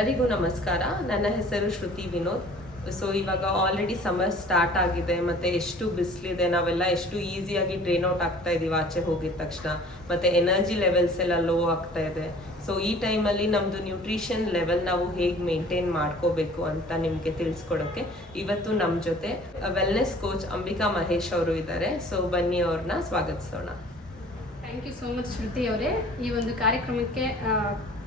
ಎಲ್ಲರಿಗೂ ನಮಸ್ಕಾರ. ನನ್ನ ಹೆಸರು ಶ್ರುತಿ ವಿನೋದ್. ಸೊ ಇವಾಗ ಆಲ್ರೆಡಿ ಸಮ್ಮರ್ ಸ್ಟಾರ್ಟ್ ಆಗಿದೆ, ಮತ್ತೆ ಎಷ್ಟು ಬಿಸಿಲಿದೆ, ನಾವೆಲ್ಲ ಎಷ್ಟು ಈಸಿಯಾಗಿ ಡ್ರೈನ್ ಔಟ್ ಆಗ್ತಾ ಇದೀವಿ ಆಚೆ ಹೋಗಿದ ತಕ್ಷಣ, ಮತ್ತೆ ಎನರ್ಜಿ ಲೆವೆಲ್ಸ್ ಎಲ್ಲ ಲೋ ಆಗ್ತಾ ಇದೆ. ಸೊ ಈ ಟೈಮಲ್ಲಿ ನಮ್ದು ನ್ಯೂಟ್ರಿಷನ್ ಲೆವೆಲ್ ನಾವು ಹೇಗೆ ಮೇಂಟೈನ್ ಮಾಡ್ಕೋಬೇಕು ಅಂತ ನಿಮಗೆ ತಿಳಿಸ್ಕೊಡೋಕ್ಕೆ ಇವತ್ತು ನಮ್ಮ ಜೊತೆ ವೆಲ್ನೆಸ್ ಕೋಚ್ ಅಂಬಿಕಾ ಮಹೇಶ್ ಅವರು ಇದ್ದಾರೆ. ಸೊ ಬನ್ನಿ ಅವ್ರನ್ನ ಸ್ವಾಗತಿಸೋಣ. ಥ್ಯಾಂಕ್ ಯು ಸೋ ಮಚ್ ಶ್ರುತಿ ಅವರೇ. ಈ ಒಂದು ಕಾರ್ಯಕ್ರಮಕ್ಕೆ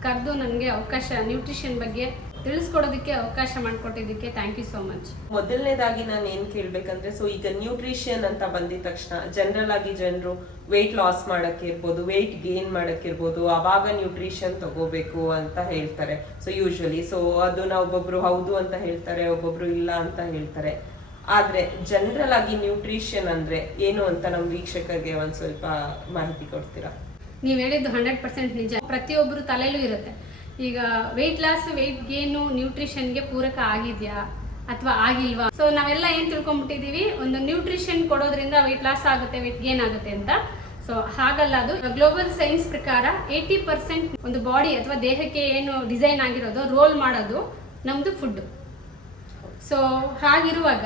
ಕರೆದು ನನಗೆ ಅವಕಾಶ, ನ್ಯೂಟ್ರಿಷನ್ ಬಗ್ಗೆ ತಿಳಿಸ್ಕೊಡೋದಕ್ಕೆ ಅವಕಾಶ ಮಾಡಿಕೊಟ್ಟಿದ್ದಕ್ಕೆ ಥ್ಯಾಂಕ್ ಯು ಸೋ ಮಚ್. ಮೊದಲನೇದಾಗಿ ನಾನು ಏನ್ ಕೇಳ್ಬೇಕಂದ್ರೆ, ಸೊ ಈಗ ನ್ಯೂಟ್ರಿಷನ್ ಅಂತ ಬಂದಿದ ತಕ್ಷಣ ಜನರಲ್ ಆಗಿ ಜನರು ವೆಯ್ಟ್ ಲಾಸ್ ಮಾಡಕ್ಕೆ ಇರ್ಬೋದು, ವೆಯ್ಟ್ ಗೇನ್ ಮಾಡಕ್ಕೆ ಇರ್ಬೋದು, ಅವಾಗ ನ್ಯೂಟ್ರಿಷನ್ ತಗೋಬೇಕು ಅಂತ ಹೇಳ್ತಾರೆ. ಸೊ ಯೂಶುವಲಿ ಸೊ ಅದನ್ನ ಒಬ್ಬೊಬ್ರು ಹೌದು ಅಂತ ಹೇಳ್ತಾರೆ, ಒಬ್ಬೊಬ್ರು ಇಲ್ಲ ಅಂತ ಹೇಳ್ತಾರೆ. ಆದ್ರೆ ಜನರಲ್ ಆಗಿ ನ್ಯೂಟ್ರಿಷನ್ ಅಂದ್ರೆ ಏನು ಅಂತ ನಮ್ಮ ವೀಕ್ಷಕರಿಗೆ ಒಂದ್ ಸ್ವಲ್ಪ ಮಾಹಿತಿ ಕೊಡ್ತೀರಾ? ನೀವು ಹೇಳಿದ್ದು 100% ನಿಜ. ಪ್ರತಿಯೊಬ್ಬರು ತಲೆಯಲ್ಲೂ ಇರುತ್ತೆ. ಈಗ ವೆಯ್ಟ್ ಲಾಸ್, ವೆಯ್ಟ್ ಗೇನು ನ್ಯೂಟ್ರಿಷನ್ಗೆ ಪೂರಕ ಆಗಿದೆಯಾ ಅಥವಾ ಆಗಿಲ್ವಾ? ಸೊ ನಾವೆಲ್ಲ ಏನು ತಿಳ್ಕೊಂಡ್ಬಿಟ್ಟಿದೀವಿ, ಒಂದು ನ್ಯೂಟ್ರಿಷನ್ ಕೊಡೋದ್ರಿಂದ ವೆಯ್ಟ್ ಲಾಸ್ ಆಗುತ್ತೆ, ವೆಯ್ಟ್ ಗೇನ್ ಆಗುತ್ತೆ ಅಂತ. ಸೊ ಹಾಗಲ್ಲ. ಅದು ಗ್ಲೋಬಲ್ ಸೈನ್ಸ್ ಪ್ರಕಾರ 80% ಒಂದು ಬಾಡಿ ಅಥವಾ ದೇಹಕ್ಕೆ ಏನು ಡಿಸೈನ್ ಆಗಿರೋದು, ರೋಲ್ ಮಾಡೋದು ನಮ್ಮದು ಫುಡ್. ಸೊ ಹಾಗಿರುವಾಗ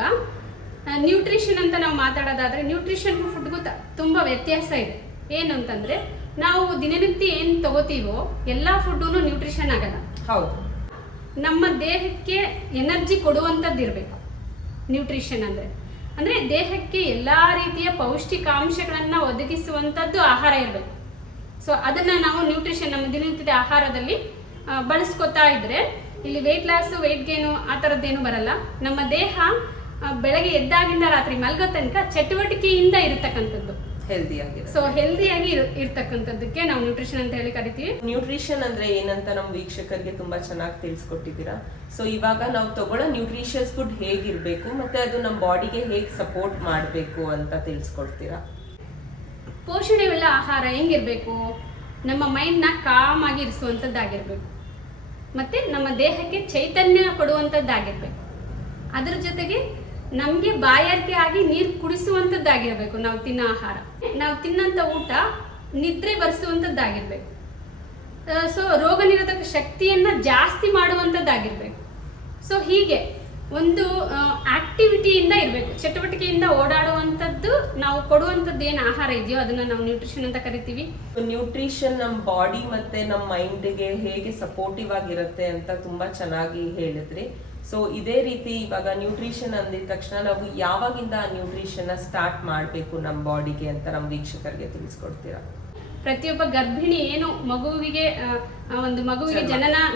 ನ್ಯೂಟ್ರಿಷನ್ ಅಂತ ನಾವು ಮಾತಾಡೋದಾದ್ರೆ, ನ್ಯೂಟ್ರಿಷನ್ಗೂ ಫುಡ್ಗೂ ತುಂಬ ವ್ಯತ್ಯಾಸ ಇದೆ. ಏನು ಅಂತಂದ್ರೆ, ನಾವು ದಿನನಿತ್ಯ ಏನು ತಗೋತೀವೋ ಎಲ್ಲ ಫುಡ್ಡು ನ್ಯೂಟ್ರಿಷನ್ ಆಗಲ್ಲ. ಹೌದು. ನಮ್ಮ ದೇಹಕ್ಕೆ ಎನರ್ಜಿ ಕೊಡುವಂಥದ್ದು ಇರಬೇಕು ನ್ಯೂಟ್ರಿಷನ್ ಅಂದರೆ ದೇಹಕ್ಕೆ ಎಲ್ಲ ರೀತಿಯ ಪೌಷ್ಟಿಕಾಂಶಗಳನ್ನು ಒದಗಿಸುವಂಥದ್ದು ಆಹಾರ ಇರಬೇಕು. ಸೊ ಅದನ್ನು ನಾವು ನ್ಯೂಟ್ರಿಷನ್ ನಮ್ಮ ದಿನನಿತ್ಯದ ಆಹಾರದಲ್ಲಿ ಬಳಸ್ಕೊತಾ ಇದ್ರೆ ಇಲ್ಲಿ ವೆಯ್ಟ್ ಲಾಸು, ವೆಯ್ಟ್ ಗೇನು ಆ ಥರದ್ದೇನು ಬರಲ್ಲ. ನಮ್ಮ ದೇಹ ಬೆಳಗ್ಗೆ ಎದ್ದಾಗಿಂದ ರಾತ್ರಿ ಮಲಗೋ ತನಕ ಚಟುವಟಿಕೆಯಿಂದ ಇರತಕ್ಕಂಥದ್ದು, ಸೊ ಹೆಲ್ದಿಯಾಗಿ ಇರ್ತಕ್ಕಂಥದ್ದಕ್ಕೆ ನಾವು ನ್ಯೂಟ್ರಿಷನ್ ಅಂತ ಹೇಳಿ ಕರಿತೀವಿ. ನ್ಯೂಟ್ರಿಷನ್ ಅಂದ್ರೆ ಏನಂತ ನಮ್ಮ ವೀಕ್ಷಕರಿಗೆ ತುಂಬಾ ಚೆನ್ನಾಗಿ ತಿಳಿಸ್ಕೊಟ್ಟಿದ್ದೀರಾ. ಸೊ ಇವಾಗ ನಾವು ತಗೊಳ್ಳೋ ನ್ಯೂಟ್ರಿಷಿಯಸ್ ಫುಡ್ ಹೇಗಿರ್ಬೇಕು, ಮತ್ತೆ ಅದು ನಮ್ಮ ಬಾಡಿಗೆ ಹೇಗೆ ಸಪೋರ್ಟ್ ಮಾಡಬೇಕು ಅಂತ ತಿಳಿಸ್ಕೊಡ್ತೀರಾ? ಪೋಷಣೆಯುಳ್ಳ ಆಹಾರ ಹೆಂಗಿರ್ಬೇಕು? ನಮ್ಮ ಮೈಂಡ್ನ ಕಾಮ್ ಆಗಿ ಇರಿಸುವಂಥದ್ದಾಗಿರ್ಬೇಕು, ಮತ್ತೆ ನಮ್ಮ ದೇಹಕ್ಕೆ ಚೈತನ್ಯ ಕೊಡುವಂಥದ್ದಾಗಿರ್ಬೇಕು. ಅದ್ರ ಜೊತೆಗೆ ನಮಗೆ ಬಾಯಾರಿಕೆ ಆಗಿ ನೀರು ಕುಡಿಸುವಂಥದ್ದಾಗಿರ್ಬೇಕು. ನಾವು ತಿನ್ನೋ ಆಹಾರ, ನಾವು ತಿನ್ನಂಥ ಊಟ ನಿದ್ರೆ ಬರೆಸುವಂಥದ್ದಾಗಿರ್ಬೇಕು. ಸೊ ರೋಗ ನಿರೋಧಕ ಶಕ್ತಿಯನ್ನು ಜಾಸ್ತಿ ಮಾಡುವಂಥದ್ದಾಗಿರ್ಬೇಕು. ಸೊ ಹೀಗೆ ಒಂದು ಆಕ್ಟಿವಿಟಿಯಿಂದ ಇರಬೇಕು, ಚಟುವಟಿಕೆಯಿಂದ ಓಡಾಡುವಂಥದ್ದು. ನಾವು ಕೊಡುವಂಥದ್ದು ಏನು ಆಹಾರ ಇದೆಯೋ ಅದನ್ನು ನಾವು ನ್ಯೂಟ್ರಿಷನ್ ಅಂತ ಕರಿತೀವಿ. ನ್ಯೂಟ್ರಿಷನ್ ನಮ್ಮ ಬಾಡಿ ಮತ್ತೆ ನಮ್ಮ ಮೈಂಡ್ಗೆ ಹೇಗೆ ಸಪೋರ್ಟಿವ್ ಆಗಿರುತ್ತೆ ಅಂತ ತುಂಬಾ ಚೆನ್ನಾಗಿ ಹೇಳಿದ್ರಿ. ಸೊ ಇದೇ ರೀತಿ ಇವಾಗ ನ್ಯೂಟ್ರಿಷನ್ ಅಂದಿದ ತಕ್ಷಣ ನಾವು ಯಾವಾಗಿಂದ ನ್ಯೂಟ್ರಿಷನ್ ಸ್ಟಾರ್ಟ್ ಮಾಡಬೇಕು ನಮ್ಮ ಬಾಡಿಗೆ ಅಂತ ನಮ್ಮ ವೀಕ್ಷಕರಿಗೆ ತಿಳಿಸ್ಕೊಡ್ತೀರಾ? ಪ್ರತಿಯೊಬ್ಬ ಗರ್ಭಿಣಿ ಏನು ಮಗುವಿಗೆ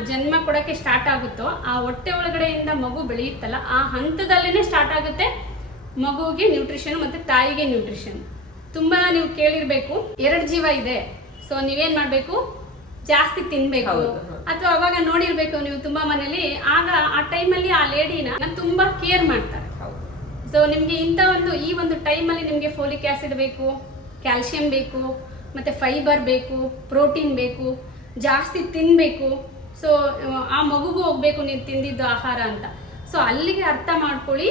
ಜನ್ಮ ಕೊಡಕ್ಕೆ ಸ್ಟಾರ್ಟ್ ಆಗುತ್ತೋ, ಆ ಹೊಟ್ಟೆ ಒಳಗಡೆಯಿಂದ ಮಗು ಬೆಳೆಯುತ್ತಲ್ಲ, ಆ ಹಂತದಲ್ಲೇ ಸ್ಟಾರ್ಟ್ ಆಗುತ್ತೆ ಮಗುವಿಗೆ ನ್ಯೂಟ್ರಿಷನ್ ಮತ್ತೆ ತಾಯಿಗೆ ನ್ಯೂಟ್ರಿಷನ್. ತುಂಬಾ ನೀವು ಕೇಳಿರ್ಬೇಕು, 2 ಜೀವ ಇದೆ, ಸೊ ನೀವೇನ್ ಮಾಡ್ಬೇಕು, ಜಾಸ್ತಿ ತಿನ್ಬೇಕು. ಅಥವಾ ಅವಾಗ ನೋಡಿರ್ಬೇಕು ನೀವು ತುಂಬಾ ಮನೇಲಿ, ಆಗ ಆ ಟೈಮಲ್ಲಿ ಆ ಲೇಡಿನ ತುಂಬಾ ಕೇರ್ ಮಾಡ್ತಾರೆ. ಸೊ ನಿಮ್ಗೆ ಈ ಒಂದು ಟೈಮಲ್ಲಿ ನಿಮ್ಗೆ ಫೋಲಿಕ್ ಆಸಿಡ್ ಬೇಕು, ಕ್ಯಾಲ್ಸಿಯಂ ಬೇಕು, ಮತ್ತೆ ಫೈಬರ್ ಬೇಕು, ಪ್ರೋಟೀನ್ ಬೇಕು, ಜಾಸ್ತಿ ತಿನ್ಬೇಕು. ಸೊ ಆ ಮಗುಗೂ ಹೋಗ್ಬೇಕು ನೀವು ತಿಂದಿದ್ದು ಆಹಾರ ಅಂತ. ಸೊ ಅಲ್ಲಿಗೆ ಅರ್ಥ ಮಾಡ್ಕೊಳ್ಳಿ,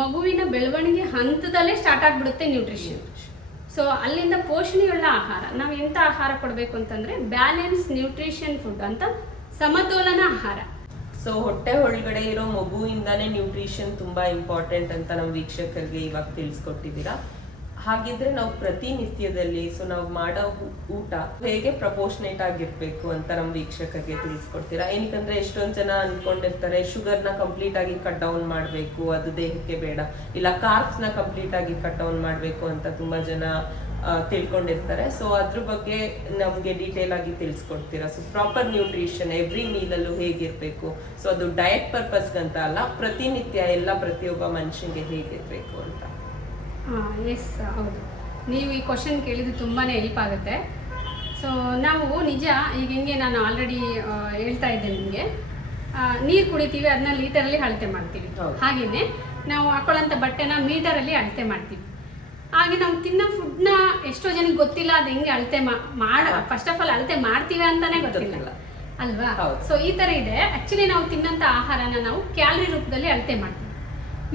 ಮಗುವಿನ ಬೆಳವಣಿಗೆ ಹಂತದಲ್ಲೇ ಸ್ಟಾರ್ಟ್ ಆಗ್ಬಿಡುತ್ತೆ ನ್ಯೂಟ್ರಿಷನ್. ಸೊ ಅಲ್ಲಿಂದ ಪೋಷಣೆಯುಳ್ಳ ಆಹಾರ, ನಾವು ಎಂಥ ಆಹಾರ ಕೊಡಬೇಕು ಅಂತಂದ್ರೆ ಬ್ಯಾಲೆನ್ಸ್ ನ್ಯೂಟ್ರಿಷನ್ ಫುಡ್ ಅಂತ, ಸಮತೋಲನ ಆಹಾರ. ಸೊ ಹೊಟ್ಟೆ ಒಳಗಡೆ ಇರೋ ಮಗುವಿಂದಾನೇ ನ್ಯೂಟ್ರಿಷನ್ ತುಂಬಾ ಇಂಪಾರ್ಟೆಂಟ್ ಅಂತ ನಮ್ಮ ವೀಕ್ಷಕರಿಗೆ ಇವಾಗ ತಿಳಿಸ್ಕೊಟ್ಟಿದ್ದೀರಾ. ಹಾಗಿದ್ರೆ ನಾವು ಪ್ರತಿನಿತ್ಯದಲ್ಲಿ ಸೊ ನಾವು ಮಾಡೋ ಊಟ ಹೇಗೆ ಪ್ರಪೋರ್ಷನೇಟ್ ಆಗಿರ್ಬೇಕು ಅಂತ ನಮ್ಮ ವೀಕ್ಷಕರಿಗೆ ತಿಳಿಸ್ಕೊಡ್ತೀರಾ? ಏನಕ್ಕಂದ್ರೆ ಎಷ್ಟೊಂದು ಜನ ಅನ್ಕೊಂಡಿರ್ತಾರೆ, ಶುಗರ್ನ ಕಂಪ್ಲೀಟ್ ಆಗಿ ಕಟ್ ಡೌನ್ ಮಾಡಬೇಕು, ಅದು ದೇಹಕ್ಕೆ ಬೇಡ, ಇಲ್ಲ ಕಾರ್ಬ್ಸ್ನ ಕಂಪ್ಲೀಟ್ ಆಗಿ ಕಟ್ ಡೌನ್ ಮಾಡಬೇಕು ಅಂತ ತುಂಬಾ ಜನ ತಿಳ್ಕೊಂಡಿರ್ತಾರೆ. ಸೊ ಅದ್ರ ಬಗ್ಗೆ ನಮಗೆ ಡೀಟೇಲ್ ಆಗಿ ತಿಳಿಸ್ಕೊಡ್ತೀರಾ? ಸೊ ಪ್ರಾಪರ್ ನ್ಯೂಟ್ರಿಷನ್ ಎವ್ರಿ ಮೀಲಲ್ಲೂ ಹೇಗಿರ್ಬೇಕು, ಸೊ ಅದು ಡಯಟ್ ಪರ್ಪಸ್ಗಂತ ಅಲ್ಲ, ಪ್ರತಿನಿತ್ಯ ಎಲ್ಲ ಪ್ರತಿಯೊಬ್ಬ ಮನುಷ್ಯನಿಗೆ ಹೇಗಿರ್ಬೇಕು ಅಂತ. ಎಸ್, ಹೌದು. ನೀವು ಈ ಕ್ವಶನ್ ಕೇಳಿದ್ದು ತುಂಬಾ ಹೆಲ್ಪ್ ಆಗುತ್ತೆ. ಸೊ ನಾವು ನಿಜ ಈಗ ಹಿಂಗೆ ನಾನು ಆಲ್ರೆಡಿ ಹೇಳ್ತಾ ಇದ್ದೆ ನಿಮಗೆ, ನೀರು ಕುಡಿತೀವಿ, ಅದನ್ನ ಲೀಟರಲ್ಲಿ ಅಳತೆ ಮಾಡ್ತೀವಿ. ಹಾಗೆಯೇ ನಾವು ಹಾಕೊಳ್ಳೋಂಥ ಬಟ್ಟೆನ ಮೀಟರಲ್ಲಿ ಅಳತೆ ಮಾಡ್ತೀವಿ. ಹಾಗೆ ನಾವು ತಿನ್ನೋ ಫುಡ್ನ ಎಷ್ಟೋ ಜನಕ್ಕೆ ಗೊತ್ತಿಲ್ಲ, ಅದು ಹೆಂಗೆ ಅಳತೆ ಫಸ್ಟ್ ಆಫ್ ಆಲ್ ಅಳತೆ ಮಾಡ್ತೀವಿ ಅಂತಾನೆ ಗೊತ್ತಿಲ್ಲ ಅಲ್ವಾ? ಸೊ ಈ ಥರ ಇದೆ. ಆ್ಯಕ್ಚುಲಿ ನಾವು ತಿನ್ನೋಂಥ ಆಹಾರನ ನಾವು ಕ್ಯಾಲರಿ ರೂಪದಲ್ಲಿ ಅಳತೆ ಮಾಡ್ತೀವಿ.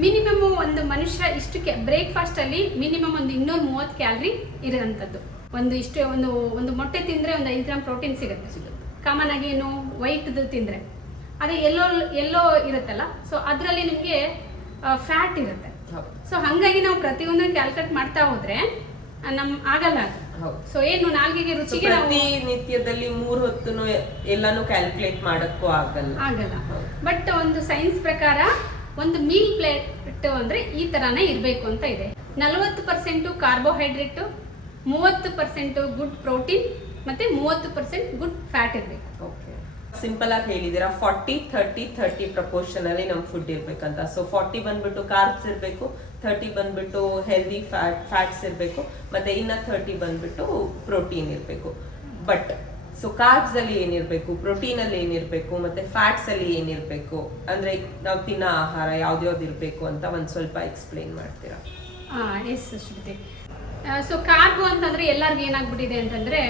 ಮಿನಿಮಮ್ ಒಂದು ಮನುಷ್ಯ ಇಷ್ಟಕ್ಕೆ ಬ್ರೇಕ್ಫಾಸ್ಟಲ್ಲಿ ಮಿನಿಮಮ್ ಒಂದು 230 ಕ್ಯಾಲರಿ ಇರೋಂಥದ್ದು. ಒಂದು ಮೊಟ್ಟೆ ತಿಂದರೆ ಒಂದು 5 ಗ್ರಾಮ್ ಪ್ರೋಟೀನ್ ಸಿಗುತ್ತೆ. ಕಾಮನ್ ಆಗಿ ಏನು ವೈಟ್ದು ತಿಂದರೆ ಅದೇ ಎಲ್ಲೋ ಇರುತ್ತಲ್ಲ, ಸೊ ಅದರಲ್ಲಿ ನಿಮಗೆ ಫ್ಯಾಟ್ ಇರುತ್ತೆ. ಹೌದು. ಸೊ ಹಾಗಾಗಿ ನಾವು ಪ್ರತಿಯೊಂದನ್ನು ಕ್ಯಾಲ್ಕುಲೇಟ್ ಮಾಡ್ತಾ ಹೋದ್ರೆ ಆಗಲ್ಲ. ಹೌದು. ಸೊ ಏನು ನಾಲ್ಗೆಗೆ ರುಚಿಗೆ ನಾವು ನಿತ್ಯದಲ್ಲಿ 3 ಹೊತ್ತು ಎಲ್ಲಾನು ಕ್ಯಾಲ್ಕುಲೇಟ್ ಮಾಡಕ್ಕೂ ಆಗಲ್ಲ. ಬಟ್ ಒಂದು ಸೈನ್ಸ್ ಪ್ರಕಾರ ಒಂದು ಮೀಲ್ ಪ್ಲೇಟ್ ಅಂದ್ರೆ ಈ ತರಾನೇ ಇರಬೇಕು ಅಂತ ಇದೆ. 40% ಕಾರ್ಬೋಹೈಡ್ರೇಟ್, 30% ಗುಡ್ ಪ್ರೋಟೀನ್ ಮತ್ತೆ 30% ಗುಡ್ ಫ್ಯಾಟ್ ಇರಬೇಕು. ಸಿಂಪಲ್ ಆಗಿ ಹೇಳಿದೀರಾ 40-30-30 ಪ್ರಪೋರ್ಷನ್ ಅಲ್ಲಿ ನಮ್ ಫುಡ್ ಇರ್ಬೇಕಂತ. ಸೊ 40 ಬಂದ್ಬಿಟ್ಟು ಕಾರ್ಬ್ಸ್ ಇರ್ಬೇಕು, 30 ಬಂದ್ಬಿಟ್ಟು ಹೆಲ್ದಿ ಫ್ಯಾಟ್ಸ್ ಇರ್ಬೇಕು, ಮತ್ತೆ ಇನ್ನ 30 ಬಂದ್ಬಿಟ್ಟು ಪ್ರೋಟೀನ್ ಇರ್ಬೇಕು. ಬಟ್ ಸೊ ಕಾರ್ಬ್ಸ್ ಅಲ್ಲಿ ಏನಿರ್ಬೇಕು, ಪ್ರೋಟೀನ್ ಅಲ್ಲಿ ಏನಿರ್ಬೇಕು, ಮತ್ತೆ ಫ್ಯಾಟ್ಸ್ ಅಲ್ಲಿ ಏನಿರ್ಬೇಕು ಅಂದ್ರೆ ನಾವು ತಿನ್ನೋ ಆಹಾರ ಯಾವ್ದ್ಯಾವ್ದು ಇರ್ಬೇಕು ಅಂತ ಒಂದ್ ಸ್ವಲ್ಪ ಎಕ್ಸ್ಪ್ಲೈನ್ ಮಾಡ್ತೀರಾ? ಎಸ್ ಶ್ರುತಿ. ಸೊ ಕಾರ್ಬೋ ಅಂತಂದ್ರೆ ಎಲ್ಲರಿಗೂ ಏನಾಗ್ಬಿಟ್ಟಿದೆ ಅಂತಂದ್ರೆ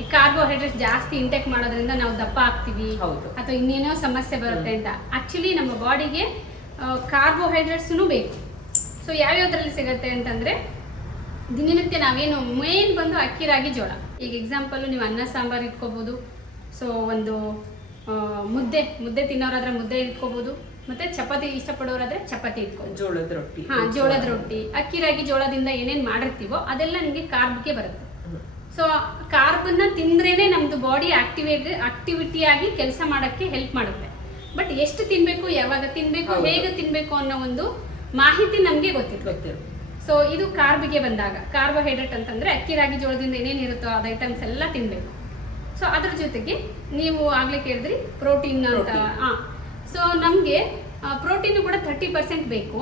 ಈ ಕಾರ್ಬೋಹೈಡ್ರೇಟ್ ಜಾಸ್ತಿ ಇಂಟೇಕ್ ಮಾಡೋದ್ರಿಂದ ನಾವು ದಪ್ಪ ಆಗ್ತೀವಿ ಅಥವಾ ಇನ್ನೇನೋ ಸಮಸ್ಯೆ ಬರುತ್ತೆ ಅಂತ. ಆಕ್ಚುಲಿ ನಮ್ಮ ಬಾಡಿಗೆ ಕಾರ್ಬೋಹೈಡ್ರೇಟ್ಸ್ನು ಬೇಕು. ಸೊ ಯಾವ್ಯಾವ್ದ್ರಲ್ಲಿ ಸಿಗುತ್ತೆ ಅಂತಂದ್ರೆ ದಿನನಿತ್ಯ ನಾವೇನು ಮೇನ್ ಬಂದು ಅಕ್ಕಿ ರಾಗಿ ಜೋಳ. ಈಗ ಎಕ್ಸಾಂಪಲ್ ನೀವು ಅನ್ನ ಸಾಂಬಾರು ಇಟ್ಕೋಬಹುದು. ಸೊ ಒಂದು ಮುದ್ದೆ ತಿನ್ನೋರಾದ್ರೆ ಮುದ್ದೆ ಇಟ್ಕೋಬಹುದು, ಮತ್ತೆ ಚಪಾತಿ ಇಷ್ಟಪಡೋರಾದ್ರೆ ಚಪಾತಿ ಇಟ್ಕೋಬಹುದು. ಜೋಳದ ರೊಟ್ಟಿ ಅಕ್ಕಿ ರಾಗಿ ಜೋಳದಿಂದ ಏನೇನ್ ಮಾಡಿರ್ತೀವೋ ಅದೆಲ್ಲ ನಿಮಗೆ ಕಾರ್ಬ್ಗೆ ಬರುತ್ತೆ. ಸೊ ಕಾರ್ಬನ್ನ ತಿಂದ್ರೇನೆ ನಮ್ದು ಬಾಡಿ ಆಕ್ಟಿವಿಟಿಯಾಗಿ ಕೆಲಸ ಮಾಡಕ್ಕೆ ಹೆಲ್ಪ್ ಮಾಡುತ್ತೆ. ಬಟ್ ಎಷ್ಟು ತಿನ್ಬೇಕು, ಯಾವಾಗ ತಿನ್ಬೇಕು, ಹೇಗೆ ತಿನ್ಬೇಕು ಅನ್ನೋ ಒಂದು ಮಾಹಿತಿ ನಮ್ಗೆ ಗೊತ್ತಿರುತ್ತೆ. ಸೊ ಇದು ಕಾರ್ಬ್ಗೆ ಬಂದಾಗ ಕಾರ್ಬೋಹೈಡ್ರೇಟ್ ಅಂತಂದ್ರೆ ಅಕ್ಕಿ ರಾಗಿ ಜೋಳದಿಂದ ಏನೇನು ಇರುತ್ತೋ ಅದ ಐಟಮ್ಸ್ ಎಲ್ಲ ತಿನ್ಬೇಕು. ಸೊ ಅದ್ರ ಜೊತೆಗೆ ನೀವು ಆಗ್ಲೇ ಕೇಳಿದ್ರಿ ಪ್ರೋಟೀನ್ ಅಂತ. ಸೊ ನಮ್ಗೆ ಪ್ರೋಟೀನ್ ಕೂಡ 30% ಬೇಕು.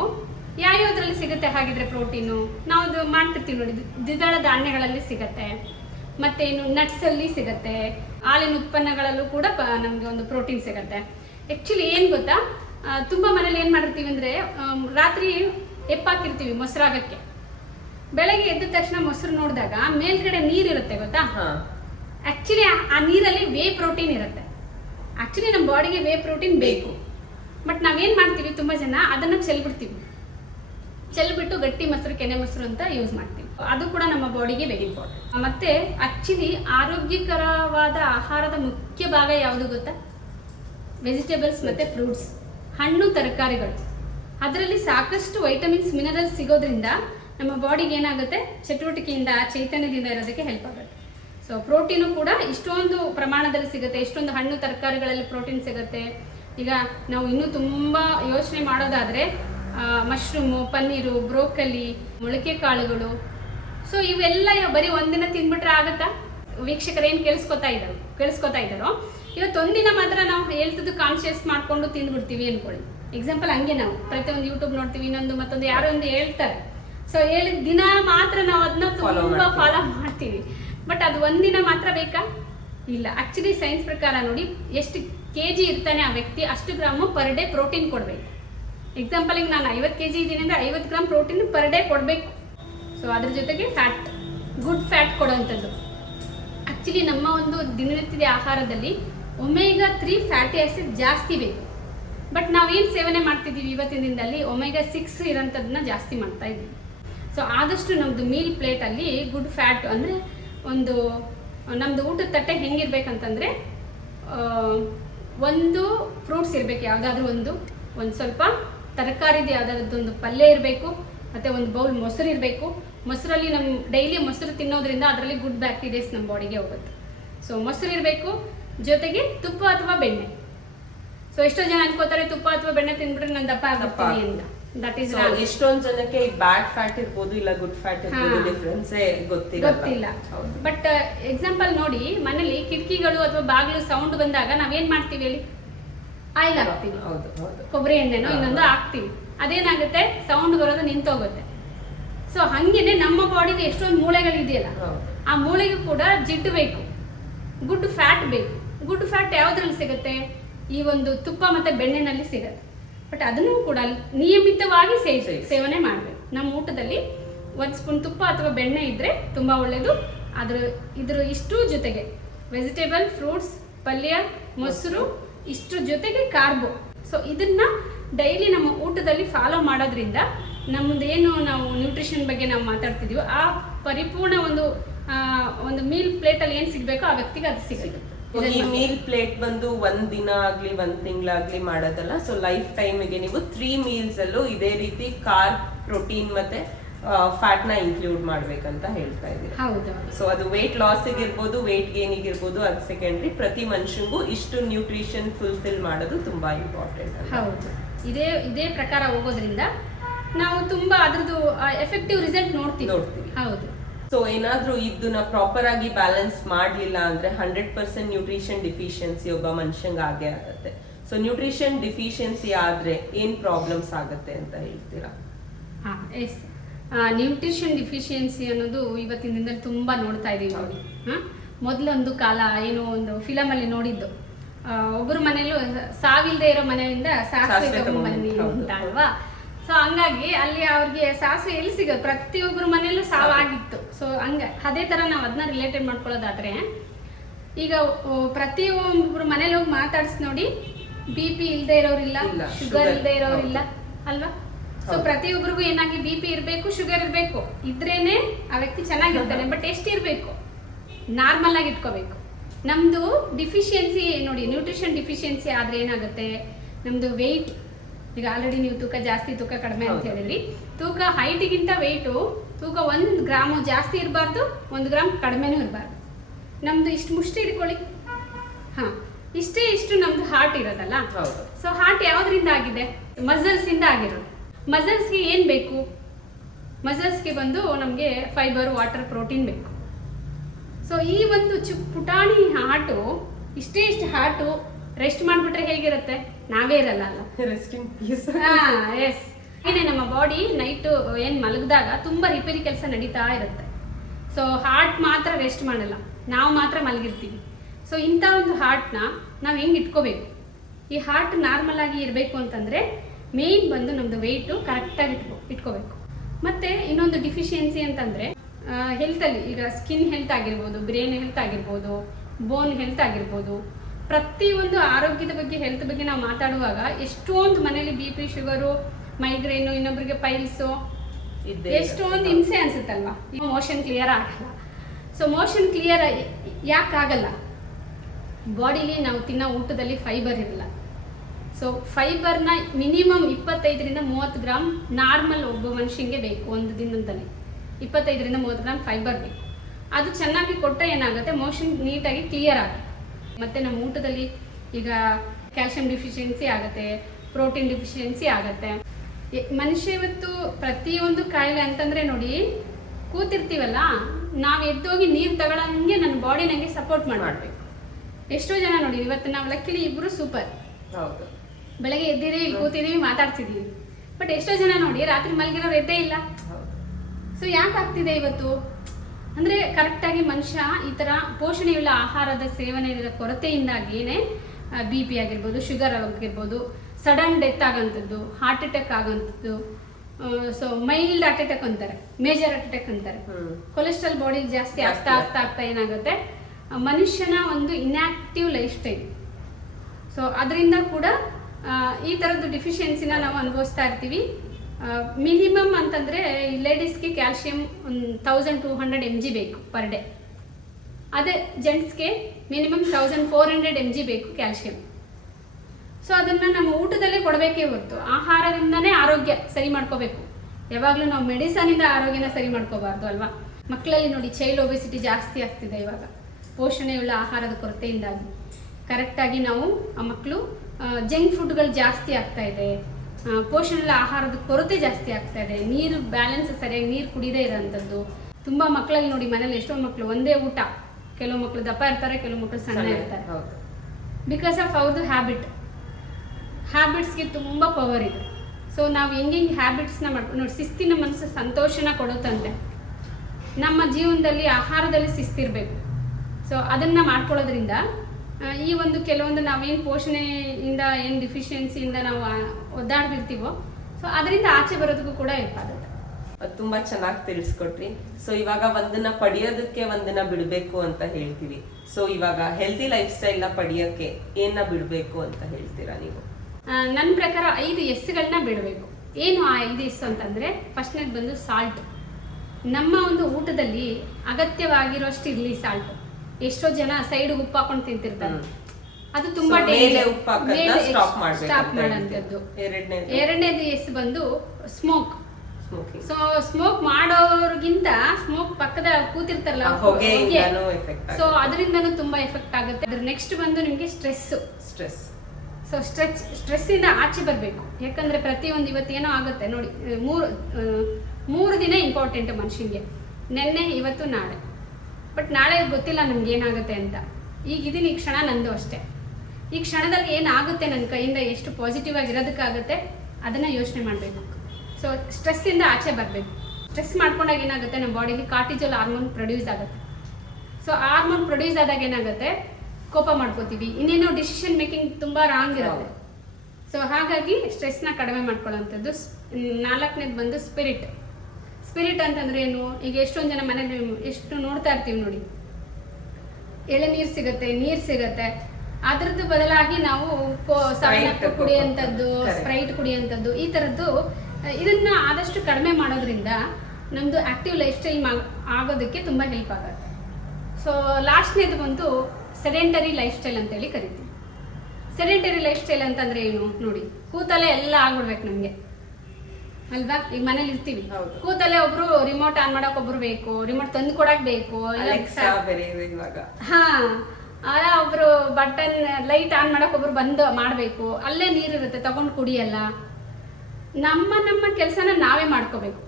ಯಾವ್ಯಾವ್ದ್ರಲ್ಲಿ ಸಿಗುತ್ತೆ ಹಾಗಿದ್ರೆ ಪ್ರೋಟೀನು? ನಾವು ಮಾಡ್ತಿರ್ತೀವಿ ನೋಡಿ, ದ್ವಿದಳ ಧಾನ್ಯಗಳಲ್ಲಿ ಸಿಗತ್ತೆ, ಮತ್ತೆ ಇನ್ನು ನಟ್ಸ್ ಅಲ್ಲಿ ಸಿಗತ್ತೆ, ಹಾಲಿನ ಉತ್ಪನ್ನಗಳಲ್ಲೂ ಕೂಡ ನಮ್ಗೆ ಒಂದು ಪ್ರೋಟೀನ್ ಸಿಗತ್ತೆ. ಆಕ್ಚುಲಿ ಏನ್ ಗೊತ್ತಾ, ತುಂಬಾ ಮನೇಲಿ ಏನ್ ಮಾಡಿರ್ತೀವಿ ಅಂದ್ರೆ ರಾತ್ರಿ ಎಪ್ಪಾಕಿರ್ತೀವಿ ಮೊಸರಾಗಕ್ಕೆ. ಬೆಳಗ್ಗೆ ಎದ್ದ ತಕ್ಷಣ ಮೊಸರು ನೋಡಿದಾಗ ಮೇಲ್ಗಡೆ ನೀರಿರುತ್ತೆ ಗೊತ್ತಾ. ಆಕ್ಚುಲಿ ಆ ನೀರಲ್ಲಿ ವೇ ಪ್ರೋಟೀನ್ ಇರುತ್ತೆ. ಆಕ್ಚುಲಿ ನಮ್ಮ ಬಾಡಿಗೆ ವೇ ಪ್ರೋಟೀನ್ ಬೇಕು. ಬಟ್ ನಾವೇನ್ ಮಾಡ್ತೀವಿ, ತುಂಬಾ ಜನ ಅದನ್ನ ಚೆಲ್ಬಿಡ್ತೀವಿ. ಚೆಲ್ಬಿಟ್ಟು ಗಟ್ಟಿ ಮೊಸರು, ಕೆನೆ ಮೊಸರು ಅಂತ ಯೂಸ್ ಮಾಡ್ತೀವಿ. ಅದು ಕೂಡ ನಮ್ಮ ಬಾಡಿಗೆ ವೆರಿ ಇಂಪಾರ್ಟೆಂಟ್. ಮತ್ತೆ ಆಕ್ಚುಲಿ ಆರೋಗ್ಯಕರವಾದ ಆಹಾರದ ಮುಖ್ಯ ಭಾಗ ಯಾವುದು ಗೊತ್ತಾ? ವೆಜಿಟೇಬಲ್ಸ್ ಮತ್ತೆ ಫ್ರೂಟ್ಸ್, ಹಣ್ಣು ತರಕಾರಿಗಳು. ಅದರಲ್ಲಿ ಸಾಕಷ್ಟು ವೈಟಮಿನ್ಸ್, ಮಿನರಲ್ಸ್ ಸಿಗೋದ್ರಿಂದ ನಮ್ಮ ಬಾಡಿಗೆ ಏನಾಗುತ್ತೆ, ಚಟುವಟಿಕೆಯಿಂದ ಚೈತನ್ಯದಿಂದ ಇರೋದಕ್ಕೆ ಹೆಲ್ಪ್ ಆಗುತ್ತೆ. ಸೊ ಪ್ರೋಟೀನು ಕೂಡ ಇಷ್ಟೊಂದು ಪ್ರಮಾಣದಲ್ಲಿ ಸಿಗುತ್ತೆ. ಇಷ್ಟೊಂದು ಹಣ್ಣು ತರಕಾರಿಗಳಲ್ಲಿ ಪ್ರೋಟೀನ್ ಸಿಗುತ್ತೆ. ಈಗ ನಾವು ಇನ್ನೂ ತುಂಬ ಯೋಚನೆ ಮಾಡೋದಾದರೆ ಮಶ್ರೂಮು, ಪನ್ನೀರು, ಬ್ರೋಕಲಿ, ಮೊಳಕೆ ಕಾಳುಗಳು. ಸೊ ಇವೆಲ್ಲ ಬರೀ ಒಂದಿನ ತಿಂದ್ಬಿಟ್ರೆ ಆಗುತ್ತಾ? ವೀಕ್ಷಕರು ಏನು ಕೇಳಿಸ್ಕೊತಾ ಇದ್ದಾರೋ ಇವತ್ತು ಒಂದಿನ ಮಾತ್ರ ನಾವು ಹೆಲ್ತ್ದು ಕಾನ್ಶಿಯಸ್ ಮಾಡಿಕೊಂಡು ತಿಂದ್ಬಿಡ್ತೀವಿ ಅನ್ಕೊಳ್ಳಿ. ಎಕ್ಸಾಂಪಲ್ ಹಂಗೆ ನಾವು ಪ್ರತಿಯೊಂದು ಯೂಟ್ಯೂಬ್ ನೋಡ್ತೀವಿ, ಇನ್ನೊಂದು ಮತ್ತೊಂದು ಯಾರೋ ಒಂದು ಹೇಳ್ತಾರೆ. ಸೊ ಹೇಳಿದ ದಿನ ಮಾತ್ರ ನಾವು ಅದನ್ನ ತುಂಬ ಫಾಲೋ ಮಾಡ್ತೀವಿ. ಬಟ್ ಅದು ಒಂದಿನ ಮಾತ್ರ ಬೇಕಾ? ಇಲ್ಲ. ಆಕ್ಚುಲಿ ಸೈನ್ಸ್ ಪ್ರಕಾರ ನೋಡಿ, ಎಷ್ಟು kg ಇರ್ತಾನೆ ಆ ವ್ಯಕ್ತಿ ಅಷ್ಟು ಗ್ರಾಮು ಪರ್ ಡೇ ಪ್ರೋಟೀನ್ ಕೊಡಬೇಕು. ಎಕ್ಸಾಂಪಲ್ ಈಗ ನಾನು 50 kg ಇದ್ದೀನಿ ಅಂದರೆ 50 ಗ್ರಾಮ್ ಪ್ರೋಟೀನ್ ಪರ್ ಡೇ ಕೊಡಬೇಕು. ಸೊ ಅದ್ರ ಜೊತೆಗೆ ಫ್ಯಾಟ್, ಗುಡ್ ಫ್ಯಾಟ್ ಕೊಡೋವಂಥದ್ದು. ಆಕ್ಚುಲಿ ನಮ್ಮ ಒಂದು ದಿನನಿತ್ಯದ ಆಹಾರದಲ್ಲಿ ಒಮೆಗಾ 3 ಫ್ಯಾಟಿ ಆಸಿಡ್ ಜಾಸ್ತಿ ಬೇಕು. ಬಟ್ ನಾವೇನು ಸೇವನೆ ಮಾಡ್ತಿದ್ದೀವಿ ಇವತ್ತಿನ ದಿನದಲ್ಲಿ ಒಮೆಗಾ 6 ಇರೋಂಥದ್ದನ್ನ ಜಾಸ್ತಿ ಮಾಡ್ತಾ ಇದ್ದೀವಿ. ಸೊ ಆದಷ್ಟು ನಮ್ಮದು ಮೀಲ್ ಪ್ಲೇಟಲ್ಲಿ ಗುಡ್ ಫ್ಯಾಟ್ ಅಂದರೆ ಒಂದು ನಮ್ಮದು ಊಟದ ತಟ್ಟೆ ಹೆಂಗಿರ್ಬೇಕಂತಂದರೆ ಒಂದು ಫ್ರೂಟ್ಸ್ ಇರಬೇಕು, ಯಾವುದಾದ್ರೂ ಒಂದು ಸ್ವಲ್ಪ ತರಕಾರಿದು ಯಾವುದಾದ್ರದ್ದೊಂದು ಪಲ್ಯ ಇರಬೇಕು, ಮತ್ತು ಒಂದು ಬೌಲ್ ಮೊಸರು ಇರಬೇಕು. ಮೊಸರಲ್ಲಿ ನಮ್ಮ ಡೈಲಿ ಮೊಸರು ತಿನ್ನೋದ್ರಿಂದ ಅದರಲ್ಲಿ ಗುಡ್ ಬ್ಯಾಕ್ಟೀರಿಯಾಸ್ ನಮ್ಮ ಬಾಡಿಗೆ ಹೋಗುತ್ತೆ. ಸೊ ಮೊಸರು ಇರಬೇಕು, ಜೊತೆಗೆ ತುಪ್ಪ ಅಥವಾ ಬೆಣ್ಣೆ. ಸೊ ಎಷ್ಟೋ ಜನ ಅನ್ಕೋತಾರೆ ತುಪ್ಪ ಅಥವಾ ಬೆಣ್ಣೆ ತಿಂದ್ಬಿಟ್ರೆ ನಾನು ದಪ್ಪ ಆಗ್ತೀನಿ ಅಂತ. ದಟ್ ಈಸ್ ಎಷ್ಟೊಂದು ಜನಕ್ಕೆ ಬ್ಯಾಡ್ ಫ್ಯಾಟ್ ಇರ್ಬೋದು, ಇಲ್ಲ ಗುಡ್ ಫ್ಯಾಟ್ ಇರ್ಬೋದು, ಡಿಫರೆನ್ಸ್ ಗೊತ್ತಿಲ್ಲ. ಬಟ್ ಎಕ್ಸಾಂಪಲ್ ನೋಡಿ, ಮನೇಲಿ ಕಿಟಕಿಗಳು ಅಥವಾ ಬಾಗಿಲು ಸೌಂಡ್ ಬಂದಾಗ ನಾವೇನ್ ಮಾಡ್ತೀವಿ ಹೇಳಿ? ಆಯಿಲ್ ಹಾಕ್ತೀವಿ, ಕೊಬ್ಬರಿ ಎಣ್ಣೆನೋ ಇನ್ನೊಂದು ಹಾಕ್ತೀವಿ. ಅದೇನಾಗುತ್ತೆ, ಸೌಂಡ್ ಬರೋದು ನಿಂತೋಗುತ್ತೆ. ಸೊ ಹಂಗೇನೆ ನಮ್ಮ ಬಾಡಿಗೆ ಎಷ್ಟೊಂದು ಮೂಳೆಗಳಿದೆಯಲ್ಲ, ಆ ಮೂಳೆಗೂ ಕೂಡ ಜಿಡ್ಡು ಬೇಕು, ಗುಡ್ ಫ್ಯಾಟ್ ಬೇಕು. ಗುಡ್ ಫ್ಯಾಟ್ ಯಾವ್ದ್ರಲ್ಲಿ ಸಿಗುತ್ತೆ? ಈ ಒಂದು ತುಪ್ಪ ಮತ್ತೆ ಬೆಣ್ಣೆನಲ್ಲಿ ಸಿಗುತ್ತೆ. ಬಟ್ ಅದನ್ನು ಕೂಡ ನಿಯಮಿತವಾಗಿ ಸೇವನೆ ಮಾಡಬೇಕು. ನಮ್ಮ ಊಟದಲ್ಲಿ 1 ಸ್ಪೂನ್ ತುಪ್ಪ ಅಥವಾ ಬೆಣ್ಣೆ ಇದ್ರೆ ತುಂಬಾ ಒಳ್ಳೆಯದು. ಇದ್ರ ಇಷ್ಟು ಜೊತೆಗೆ ವೆಜಿಟೇಬಲ್, ಫ್ರೂಟ್ಸ್, ಪಲ್ಯ, ಮೊಸರು, ಇಷ್ಟು ಜೊತೆಗೆ ಕಾರ್ಬೋ. ಸೊ ಇದನ್ನ ಡೈಲಿ ನಮ್ಮ ಊಟದಲ್ಲಿ ಫಾಲೋ ಮಾಡೋದ್ರಿಂದ ನಮ್ಮದೇನು ನಾವು ನ್ಯೂಟ್ರಿಷನ್ ಬಗ್ಗೆ ನಾವು ಮಾತಾಡ್ತಿದೀವೋ ಆ ಪರಿಪೂರ್ಣ ಒಂದು ಮೀಲ್ ಪ್ಲೇಟಲ್ಲಿ ಏನು ಸಿಗಬೇಕೋ ಆ ವ್ಯಕ್ತಿಗೆ ಅದು ಸಿಗುತ್ತೆ. ಈ ಮೀಲ್ ಪ್ಲೇಟ್ ಬಂದು ಒಂದ್ ದಿನ ಆಗ್ಲಿ ಒಂದ್ ತಿಂಗಳಾಗ್ಲಿ ಮಾಡೋದಲ್ಲ. ಸೊ ಲೈಫ್ ಟೈಮ್ಗೆ ನೀವು 3 meals ಅಲ್ಲೂ ಇದೇ ರೀತಿ ಕಾರ್ಬ್, ಪ್ರೋಟೀನ್ ಮತ್ತೆ ಫ್ಯಾಟ್ ನ ಇನ್ಕ್ಲೂಡ್ ಮಾಡ್ಬೇಕಂತ ಹೇಳ್ತಾ ಇದ್ದೀರಾ. ಹೌದು. ಸೊ ಅದು ವೇಟ್ ಲಾಸ್ ಇರ್ಬೋದು, ವೇಟ್ ಗೇನ್ ಇರ್ಬೋದು, ಅದು ಸೆಕೆಂಡ್ರಿ. ಪ್ರತಿ ಮನುಷ್ಯಂಗೂ ಇಷ್ಟು ನ್ಯೂಟ್ರಿಷನ್ ಫುಲ್ಫಿಲ್ ಮಾಡೋದು ತುಂಬಾ ಇಂಪಾರ್ಟೆಂಟ್. ಹೌದು, ಇದೇ ಪ್ರಕಾರ ಹೋಗೋದ್ರಿಂದ ನಾವು ತುಂಬಾ ಅದ್ರದ್ದು ಎಫೆಕ್ಟಿವ್ ರಿಸಲ್ಟ್ ನೋಡ್ತೀವಿ. ಹೌದು. ಸೊ ಏನಾದ್ರೂ ಇದನ್ನ ಪ್ರಾಪರ್ ಆಗಿ ಬ್ಯಾಲೆನ್ಸ್ ಮಾಡ್ಲಿಲ್ಲ ಅಂದ್ರೆ 100% ನ್ಯೂಟ್ರಿಷನ್ ಡಿಫಿಷಿಯನ್ಸಿ ಒಬ್ಬ ಮನುಷ್ಯಂಗೆ ಆಗೇ ಆಗತ್ತೆ. ಸೊ ನ್ಯೂಟ್ರಿಷನ್ ಡಿಫಿಷಿಯನ್ಸಿ ಆದ್ರೆ ಏನ್ ಪ್ರಾಬ್ಲಮ್ಸ್ ಆಗತ್ತೆ ಅಂತ ಹೇಳ್ತೀರಾ? ಎಸ್, ನ್ಯೂಟ್ರಿಷನ್ ಡಿಫಿಷಿಯನ್ಸಿ ಅನ್ನೋದು ಇವತ್ತಿನ ದಿನದಲ್ಲಿ ತುಂಬಾ ನೋಡ್ತಾ ಇದೀವಿ ನೋಡಿ. ಮೊದಲೊಂದು ಕಾಲ ಏನೋ ಒಂದು ಫಿಲಮ್ ಅಲ್ಲಿ ನೋಡಿದ್ದು, ಒಬ್ಬರು ಮನೇಲೂ ಸಾವಿಲ್ದೇ ಇರೋ ಮನೆಯಿಂದ ಸಾಸಿವೆ ತಗೊಂಡ್ಬನ್ನಿ ಅಂತ ಅಲ್ವಾ. ಸೊ ಹಂಗಾಗಿ ಅಲ್ಲಿ ಅವ್ರಿಗೆ ಸಾಸಿವೆ ಎಲ್ಲಿ ಸಿಗೋದು, ಪ್ರತಿಯೊಬ್ಬರ ಮನೇಲೂ ಸಾವಾಗಿತ್ತು. ಸೊ ಅದೇ ತರ ನಾವು ಅದನ್ನ ರಿಲೇಟೆಡ್ ಮಾಡ್ಕೊಳ್ಳೋದಾದ್ರೆ, ಈಗ ಪ್ರತಿಯೊಬ್ಬರು ಮನೇಲಿ ಹೋಗಿ ಮಾತಾಡ್ಸಿ ನೋಡಿ, BP ಇಲ್ದೇ ಇರೋರಿಲ್ಲ, ಶುಗರ್ ಇಲ್ದೇ ಇರೋರಿಲ್ಲ ಅಲ್ವಾ. ಸೊ ಪ್ರತಿಯೊಬ್ಬರಿಗೂ ಏನಾಗಿ BP ಇರಬೇಕು, ಶುಗರ್ ಇರಬೇಕು, ಇದ್ರೇನೆ ಆ ವ್ಯಕ್ತಿ ಚೆನ್ನಾಗಿರ್ತಾನೆ. ಬಟ್ ಎಷ್ಟು ಇರಬೇಕು, ನಾರ್ಮಲ್ ಆಗಿ ಇಟ್ಕೋಬೇಕು. ನಮ್ದು ಡಿಫಿಷಿಯನ್ಸಿ ನೋಡಿ, ನ್ಯೂಟ್ರಿಷನ್ ಡಿಫಿಷಿಯನ್ಸಿ ಆದ್ರೆ ಏನಾಗುತ್ತೆ, ನಮ್ದು ವೆಯ್ಟ್, ಈಗ ಆಲ್ರೆಡಿ ನೀವು ತೂಕ ಜಾಸ್ತಿ ತೂಕ ಕಡಿಮೆ ಅಂತ ಹೇಳಿದ್ರಿ. ತೂಕ ಹೈಟಿಗಿಂತ ವೆಯ್ಟು, ತೂಕ 1 ಗ್ರಾಮು ಜಾಸ್ತಿ ಇರಬಾರ್ದು, 1 ಗ್ರಾಮ್ ಕಡಿಮೆನೂ ಇರಬಾರ್ದು. ನಮ್ದು ಇಷ್ಟು ಮುಷ್ಟಿ ಇಟ್ಕೊಳ್ಳಿ, ಇಷ್ಟು ನಮ್ದು ಹಾರ್ಟ್ ಇರೋದಲ್ಲ. ಸೊ ಹಾರ್ಟ್ ಯಾವ್ದ್ರಿಂದ ಆಗಿದೆ, ಮಸಲ್ಸ್ ಇಂದ ಆಗಿರೋದು. ಮಸಲ್ಸ್ಗೆ ಏನ್ ಬೇಕು, ಮಸಲ್ಸ್ಗೆ ಬಂದು ನಮಗೆ ಫೈಬರ್, ವಾಟರ್, ಪ್ರೋಟೀನ್ ಬೇಕು. ಸೊ ಈ ಒಂದು ಪುಟಾಣಿ ಹಾರ್ಟು, ಇಷ್ಟು ಹಾರ್ಟು ರೆಸ್ಟ್ ಮಾಡ್ಬಿಟ್ರೆ ಹೇಗಿರುತ್ತೆ, ನಾವೇ ಇರಲ್ಲ ಅಲ್ಲ. ಎಸ್, ಏನೇ ನಮ್ಮ ಬಾಡಿ ನೈಟ್ ಏನ್ ಮಲಗಿದಾಗ ತುಂಬಾ ರಿಪೇರಿ ಕೆಲಸ ನಡೀತಾ ಇರುತ್ತೆ. ಸೊ ಹಾರ್ಟ್ ಮಾತ್ರ ರೆಸ್ಟ್ ಮಾಡಲ್ಲ, ನಾವು ಮಾತ್ರ ಮಲಗಿರ್ತೀವಿ. ಸೊ ಇಂಥ ಒಂದು ಹಾರ್ಟ್ನ ನಾವು ಹೆಂಗೆ ಇಟ್ಕೋಬೇಕು, ಈ ಹಾರ್ಟ್ ನಾರ್ಮಲ್ ಆಗಿ ಇರಬೇಕು ಅಂತಂದ್ರೆ ಮೇನ್ ಬಂದು ನಮ್ದು ವೆಯ್ಟು ಕರೆಕ್ಟಾಗಿ ಇಟ್ಕೋಬೇಕು. ಮತ್ತೆ ಇನ್ನೊಂದು ಡಿಫಿಷಿಯನ್ಸಿ ಅಂತಂದ್ರೆ ಹೆಲ್ತಲ್ಲಿ, ಈಗ ಸ್ಕಿನ್ ಹೆಲ್ತ್ ಆಗಿರ್ಬೋದು, ಬ್ರೇನ್ ಹೆಲ್ತ್ ಆಗಿರ್ಬೋದು, ಬೋನ್ ಹೆಲ್ತ್ ಆಗಿರ್ಬೋದು, ಪ್ರತಿಯೊಂದು ಆರೋಗ್ಯದ ಬಗ್ಗೆ, ಹೆಲ್ತ್ ಬಗ್ಗೆ ನಾವು ಮಾತಾಡುವಾಗ ಎಷ್ಟೊಂದು ಮನೇಲಿ BP, ಶುಗರು, ಮೈಗ್ರೇನು, ಇನ್ನೊಬ್ರಿಗೆ ಪೈಲ್ಸು, ಎಷ್ಟೊಂದು ಹಿಂಸೆ ಅನ್ಸುತ್ತಲ್ವಾ. ಮೋಷನ್ ಕ್ಲಿಯರ್ ಆಗಲ್ಲ. ಸೊ ಮೋಷನ್ ಕ್ಲಿಯರ್ ಯಾಕಾಗಲ್ಲ, ಬಾಡಿಲಿ ನಾವು ತಿನ್ನೋ ಊಟದಲ್ಲಿ ಫೈಬರ್ ಇರಲ್ಲ. ಸೊ ಫೈಬರ್ನ ಮಿನಿಮಮ್ 25ರಿಂದ 30 ಗ್ರಾಮ್ ನಾರ್ಮಲ್ ಒಬ್ಬ ಮನುಷ್ಯಂಗೆ ಬೇಕು. ಒಂದು ದಿನದಲ್ಲಿ 25ರಿಂದ 30 ಗ್ರಾಮ್ ಫೈಬರ್ ಬೇಕು. ಅದು ಚೆನ್ನಾಗಿ ಕೊಟ್ಟರೆ ಏನಾಗುತ್ತೆ, ಮೋಷನ್ ನೀಟಾಗಿ ಕ್ಲಿಯರ್ ಆಗುತ್ತೆ. ಮತ್ತು ನಮ್ಮ ಊಟದಲ್ಲಿ ಈಗ ಕ್ಯಾಲ್ಶಿಯಂ ಡಿಫಿಷಿಯನ್ಸಿ ಆಗುತ್ತೆ, ಪ್ರೋಟೀನ್ ಡಿಫಿಷಿಯನ್ಸಿ ಆಗುತ್ತೆ. ಮನುಷ್ಯ ಇವತ್ತು ಪ್ರತಿಯೊಂದು ಕಾಯಿಲೆ ಅಂತಂದರೆ ನೋಡಿ, ಕೂತಿರ್ತೀವಲ್ಲ, ನಾವು ಎದ್ದೋಗಿ ನೀರು ತಗೊಳ್ಳೋಂಗೆ ನನ್ನ ಬಾಡಿ ನನಗೆ ಸಪೋರ್ಟ್ ಮಾಡಬೇಕು. ಎಷ್ಟೋ ಜನ ನೋಡಿ, ಇವತ್ತು ನಾವು ಲಕ್ಕಿಲಿ ಇಬ್ಬರು ಸೂಪರ್, ಬೆಳಗ್ಗೆ ಎದ್ದಿದ್ದೀವಿ, ಇಲ್ಲಿ ಕೂತಿದ್ದೀವಿ, ಮಾತಾಡ್ತಿದ್ದೀವಿ. ಬಟ್ ಎಷ್ಟೋ ಜನ ನೋಡಿ ರಾತ್ರಿ ಮಲಗಿರೋರು ಎದ್ದೇ ಇಲ್ಲ. ಸೊ ಯಾಕೆ ಆಗ್ತಿದೆ ಇವತ್ತು ಅಂದರೆ, ಕರೆಕ್ಟಾಗಿ ಮನುಷ್ಯ ಈ ಥರ ಪೋಷಣೆಯುಳ್ಳ ಆಹಾರದ ಸೇವನೆಯ ಕೊರತೆಯಿಂದಾಗಿಯೇ BP ಆಗಿರ್ಬೋದು, ಶುಗರ್ ಆಗಿರ್ಬೋದು, ಸಡನ್ ಡೆತ್ ಆಗೋಂಥದ್ದು, ಹಾರ್ಟ್ ಅಟ್ಯಾಕ್ ಆಗೋಂಥದ್ದು. ಸೊ ಮೈಲ್ಡ್ ಹಾರ್ಟ್ ಅಟ್ಯಾಕ್ ಅಂತಾರೆ, ಮೇಜರ್ ಹಾರ್ಟ್ ಅಟ್ಯಾಕ್ ಅಂತಾರೆ. ಕೊಲೆಸ್ಟ್ರಾಲ್ ಬಾಡಿಗೆ ಜಾಸ್ತಿ ಆಗ್ತಾ ಏನಾಗುತ್ತೆ, ಮನುಷ್ಯನ ಒಂದು ಇನ್ಆಕ್ಟಿವ್ ಲೈಫ್ ಸ್ಟೈಲ್. ಸೊ ಅದರಿಂದ ಕೂಡ ಈ ಥರದ್ದು ಡಿಫಿಷಿಯನ್ಸಿನ ನಾವು ಅನುಭವಿಸ್ತಾ ಇರ್ತೀವಿ. ಮಿನಿಮಮ್ ಅಂತಂದರೆ ಲೇಡೀಸ್ಗೆ ಕ್ಯಾಲ್ಶಿಯಂ 1200 mg ಬೇಕು ಪರ್ ಡೇ. ಅದೇ ಜೆಂಟ್ಸ್ಗೆ ಮಿನಿಮಮ್ 1400 mg ಬೇಕು ಕ್ಯಾಲ್ಶಿಯಂ. ಸೊ ಅದನ್ನು ನಮ್ಮ ಊಟದಲ್ಲೇ ಕೊಡಬೇಕೇ ಹೊರತು ಆಹಾರದಿಂದನೇ ಆರೋಗ್ಯ ಸರಿ ಮಾಡ್ಕೋಬೇಕು. ಯಾವಾಗಲೂ ನಾವು ಮೆಡಿಸನಿಂದ ಆರೋಗ್ಯನ ಸರಿ ಮಾಡ್ಕೋಬಾರ್ದು ಅಲ್ವಾ. ಮಕ್ಕಳಲ್ಲಿ ನೋಡಿ ಚೈಲ್ಡ್ ಒಬೆಸಿಟಿ ಜಾಸ್ತಿ ಆಗ್ತಿದೆ ಇವಾಗ, ಪೋಷಣೆಯುಳ್ಳ ಆಹಾರದ ಕೊರತೆಯಿಂದಾಗಿ. ಕರೆಕ್ಟಾಗಿ ನಾವು ಆ ಮಕ್ಕಳು ಜಂಕ್ ಫುಡ್ಗಳು ಜಾಸ್ತಿ ಆಗ್ತಾ ಇದೆ, ಪೋಷಣೆಯುಳ್ಳ ಆಹಾರದ ಕೊರತೆ ಜಾಸ್ತಿ ಆಗ್ತಾ ಇದೆ, ನೀರು ಬ್ಯಾಲೆನ್ಸ್ ಸರಿಯಾಗಿ ನೀರು ಕುಡಿದೇ ಇರೋಂಥದ್ದು. ತುಂಬ ಮಕ್ಕಳಲ್ಲಿ ನೋಡಿ, ಮನೇಲಿ ಎಷ್ಟೊಂದು ಮಕ್ಕಳು ಒಂದೇ ಊಟ, ಕೆಲವು ಮಕ್ಕಳು ದಪ್ಪ ಇರ್ತಾರೆ, ಕೆಲವು ಮಕ್ಕಳು ಸಣ್ಣ ಇರ್ತಾರೆ. ಬಿಕಾಸ್ ಆಫ್ ಅವ್ರದ್ದು ಹ್ಯಾಬಿಟ್ಸ್ಗೆ ತುಂಬ ಪವರ್ ಇದೆ. ಸೊ ನಾವು ಹೆಂಗೆ ಹ್ಯಾಬಿಟ್ಸ್ನ ಮಾಡ್ಕೊಂಡು ನೋಡಿ, ಶಿಸ್ತಿನ ಮನಸ್ಸು ಸಂತೋಷನ ಕೊಡುತ್ತಂತೆ. ನಮ್ಮ ಜೀವನದಲ್ಲಿ ಆಹಾರದಲ್ಲಿ ಶಿಸ್ತಿರಬೇಕು. ಸೊ ಅದನ್ನು ಮಾಡ್ಕೊಳ್ಳೋದ್ರಿಂದ ಈ ಒಂದು ಕೆಲವೊಂದು ನಾವೇನು ಪೋಷಣೆಯಿಂದ ಏನು ಡಿಫಿಷಿಯನ್ಸಿಯಿಂದ ನಾವು ಒದ್ದಾಡ್ತಿರ್ತೀವೋ, ಸೊ ಅದರಿಂದ ಆಚೆ ಬರೋದಕ್ಕೂ ಕೂಡ ಹೆಲ್ಪ್ ಆಗುತ್ತೆ. ತುಂಬಾ ಚೆನ್ನಾಗಿ ತಿಳಿಸ್ಕೊಟ್ರಿ. ಸೊ ಇವಾಗ ಒಂದನ್ನ ಪಡೆಯೋದಕ್ಕೆ ಒಂದನ್ನ ಬಿಡಬೇಕು ಅಂತ ಹೇಳ್ತೀವಿ. ಸೊ ಇವಾಗ ಹೆಲ್ತಿ ಲೈಫ್ ಸ್ಟೈಲ್ ನ ಪಡೆಯೋಕೆ ಏನ ಬಿಡಬೇಕು ಅಂತ ಹೇಳ್ತೀರಾ ನೀವು? ನನ್ನ ಪ್ರಕಾರ 5 ಎಸ್ಗಳನ್ನ ಬಿಡಬೇಕು. ಏನು ಆ 5 ಎಸ್ ಅಂತಂದ್ರೆ, ಫಸ್ಟ್ನೇದು ಬಂದು ಸಾಲ್ಟ್. ನಮ್ಮ ಒಂದು ಊಟದಲ್ಲಿ ಅಗತ್ಯವಾಗಿರೋಷ್ಟು ಇರಲಿ ಸಾಲ್ಟ್. ಎಷ್ಟೋ ಜನ ಸೈಡ್ ಉಪ್ಪು ಹಾಕೊಂಡು ತಿಂತಿರ್ತಾರೆ. ಅದು ತುಂಬಾ ಮೇಲೆ ಉಪ್ಪು ಹಾಕೋದನ್ನ ಸ್ಟಾಪ್ ಮಾಡಬೇಕು. ಸ್ಟಾಪ್ ಮಾಡೋಂಥದ್ದು. ಎರಡನೇದು ಎಸ್ ಬಂದು ಸ್ಮೋಕ್. ಸೊ ಸ್ಮೋಕ್ ಮಾಡೋರ್ಗಿಂತ ಸ್ಮೋಕ್ ಪಕ್ಕದ ಕೂತಿರ್ತಾರಲ್ಲ ಸೊ ಅದರಿಂದನೂ ತುಂಬಾ ಎಫೆಕ್ಟ್ ಆಗುತ್ತೆ. ಅದ್ರ ನೆಕ್ಸ್ಟ್ ಬಂದು ನಿಮ್ಗೆ ಸ್ಟ್ರೆಸ್. ಸೊ ಸ್ಟ್ರೆಸ್ ಇಂದ ಆಚೆ ಬರಬೇಕು. ಯಾಕಂದ್ರೆ ಪ್ರತಿಯೊಂದು ಇವತ್ತೇನೋ ಆಗುತ್ತೆ ನೋಡಿ, ಮೂರು ದಿನ ಇಂಪಾರ್ಟೆಂಟ್ ಮನುಷ್ಯನಿಗೆ, ನೆನ್ನೆ ಇವತ್ತು ನಾಳೆ. ಬಟ್ ನಾಳೆ ಗೊತ್ತಿಲ್ಲ ನಮ್ಗೆ ಏನಾಗುತ್ತೆ ಅಂತ. ಈಗ ಇದೀನಿ, ಈ ಕ್ಷಣ ನಂದು ಅಷ್ಟೇ. ಈ ಕ್ಷಣದಲ್ಲಿ ಏನಾಗುತ್ತೆ ನನ್ನ ಕೈಯಿಂದ, ಎಷ್ಟು ಪಾಸಿಟಿವ್ ಆಗಿರೋದಕ್ಕಾಗುತ್ತೆ ಅದನ್ನ ಯೋಚನೆ ಮಾಡಬೇಕು. ಸೊ ಸ್ಟ್ರೆಸ್ಸಿಂದ ಆಚೆ ಬರಬೇಕು. ಸ್ಟ್ರೆಸ್ ಮಾಡ್ಕೊಂಡಾಗ ಏನಾಗುತ್ತೆ, ನಮ್ಮ ಬಾಡಿಲಿ ಕಾರ್ಟಿಜೋಲ್ ಹಾರ್ಮೋನ್ ಪ್ರೊಡ್ಯೂಸ್ ಆಗುತ್ತೆ. ಸೊ ಹಾರ್ಮೋನ್ ಪ್ರೊಡ್ಯೂಸ್ ಆದಾಗ ಏನಾಗುತ್ತೆ, ಕೋಪ ಮಾಡ್ಕೋತೀವಿ, ಇನ್ನೇನೋ ಡಿಸಿಷನ್ ಮೇಕಿಂಗ್ ತುಂಬ ರಾಂಗ್ ಇರುತ್ತೆ. ಸೊ ಹಾಗಾಗಿ ಸ್ಟ್ರೆಸ್ನ ಕಡಿಮೆ ಮಾಡ್ಕೊಳ್ಳೋವಂಥದ್ದು. ನಾಲ್ಕನೇದು ಬಂದು ಸ್ಪಿರಿಟ್. ಸ್ಪಿರಿಟ್ ಅಂತಂದ್ರೆ ಏನು, ಈಗ ಎಷ್ಟೊಂದು ಜನ ಮನೇಲಿ ಎಷ್ಟು ನೋಡ್ತಾ ಇರ್ತೀವಿ ನೋಡಿ, ಎಳೆನೀರು ಸಿಗುತ್ತೆ, ನೀರು ಸಿಗುತ್ತೆ, ಅದ್ರದ್ದು ಬದಲಾಗಿ ನಾವು ಕುಡಿಯುವಂಥದ್ದು, ಸ್ಪ್ರೈಟ್ ಕುಡಿಯುವಂಥದ್ದು, ಈ ಥರದ್ದು ಇದನ್ನ ಆದಷ್ಟು ಕಡಿಮೆ ಮಾಡೋದ್ರಿಂದ ನಮ್ಮದು ಆಕ್ಟಿವ್ ಲೈಫ್ ಸ್ಟೈಲ್ ಆಗೋದಕ್ಕೆ ತುಂಬ ಹೆಲ್ಪ್ ಆಗುತ್ತೆ. ಸೊ ಲಾಸ್ಟ್ನೇದು ಬಂದು ಸೆಡೆಂಟರಿ ಲೈಫ್ ಸ್ಟೈಲ್ ಅಂತೇಳಿ ಕರಿತೀವಿ. ಸೆಡೆಂಟರಿ ಲೈಫ್ ಸ್ಟೈಲ್ ಅಂತಂದ್ರೆ ಏನು ನೋಡಿ, ಕೂತಲ್ಲೇ ಎಲ್ಲ ಆಗ್ಬಿಡ್ಬೇಕು ನಮಗೆ ಅಲ್ವಾ. ಈಗ ಮನೇಲಿ ಇರ್ತೀವಿ, ಕೂತಲ್ಲೇ ಒಬ್ರು ರಿಮೋಟ್ ಆನ್ ಮಾಡಕ್ ಒಬ್ರು ಬೇಕು, ರಿಮೋಟ್ ತಂದು ಕೊಡಕ್ ಬೇಕು, ಒಬ್ರು ಬಟನ್ ಲೈಟ್ ಆನ್ ಮಾಡಕ್ ಒಬ್ರು ಬಂದು ಮಾಡ್ಬೇಕು, ಅಲ್ಲೇ ನೀರಿರುತ್ತೆ ತಗೊಂಡು ಕುಡಿಯಲ್ಲ. ನಮ್ಮ ಕೆಲಸನ ನಾವೇ ಮಾಡ್ಕೋಬೇಕು.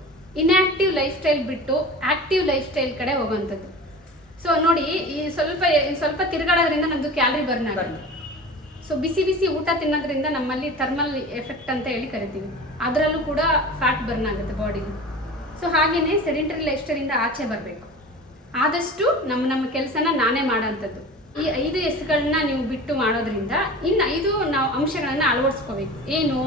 ಇನ್ಆಕ್ಟಿವ್ ಲೈಫ್ ಸ್ಟೈಲ್ ಬಿಟ್ಟು ಆಕ್ಟಿವ್ ಲೈಫ್ ಸ್ಟೈಲ್ ಕಡೆ ಹೋಗುವಂಥದ್ದು. ಸೊ ನೋಡಿ, ಈ ಸ್ವಲ್ಪ ತಿರುಗಾಡೋದ್ರಿಂದ ನಮ್ದು ಕ್ಯಾಲರಿ ಬರ್ನ್ ಆಗುತ್ತೆ. ಸೊ ಬಿಸಿ ಊಟ ತಿನ್ನೋದ್ರಿಂದ ನಮ್ಮಲ್ಲಿ ಥರ್ಮಲ್ ಎಫೆಕ್ಟ್ ಅಂತ ಹೇಳಿ ಕರಿತೀವಿ, ಅದರಲ್ಲೂ ಕೂಡ ಫ್ಯಾಟ್ ಬರ್ನ್ ಆಗುತ್ತೆ ಬಾಡಿಲಿ. ಸೊ ಹಾಗೇನೆ ಸೆಡೆಂಟರಿ ಲೈಫ್ ಸ್ಟೈಲಿಂದ ಆಚೆ ಬರಬೇಕು. ಆದಷ್ಟು ನಮ್ಮ ಕೆಲಸನ ನಾನೇ ಮಾಡೋಂಥದ್ದು. ಈ 5 ಎಸ್ಗಳನ್ನ ನೀವು ಬಿಟ್ಟು ಮಾಡೋದ್ರಿಂದ ಇನ್ನು 5 ನಾವು ಅಂಶಗಳನ್ನು ಅಳವಡಿಸ್ಕೋಬೇಕು. ಏನು,